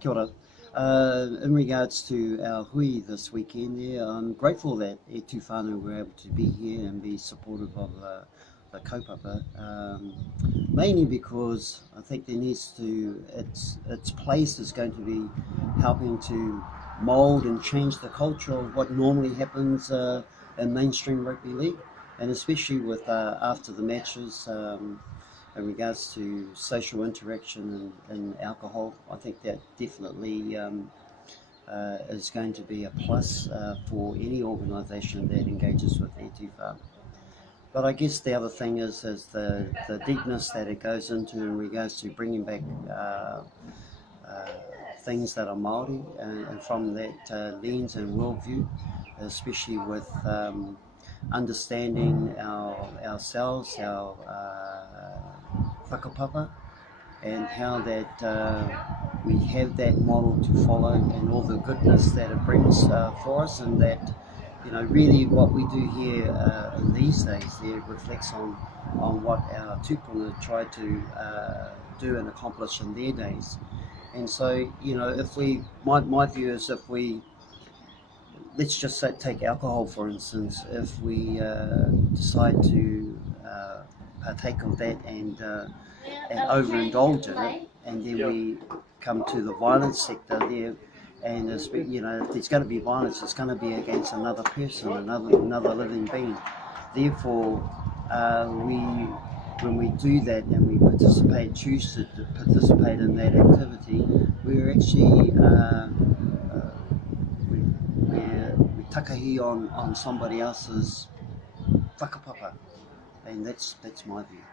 Kia ora. In regards to our hui this weekend, I'm grateful that e tu whanau were able to be here and be supportive of the kaupapa. Mainly because I think there needs to, its place is going to be helping to mould and change the culture of what normally happens in mainstream rugby league, and especially with after the matches. In regards to social interaction and alcohol, I think that definitely is going to be a plus for any organisation that engages with e-tuwhānau. But I guess the other thing is the deepness that it goes into in regards to bringing back things that are Māori, and from that lens and worldview, especially with understanding ourselves, our whakapapa, and how that we have that model to follow and all the goodness that it brings for us, and that really what we do here in these days there reflects on what our tupuna tried to do and accomplish in their days. And so, if we, my view is, if we, let's just say, take alcohol for instance, if we decide to partake of that and overindulge in it, and then we come to the violence sector there, and if there's going to be violence, it's going to be against another person, another living being. Therefore, when we do that and we choose to participate in that activity, we're actually we takahi on somebody else's whakapapa, and that's my view.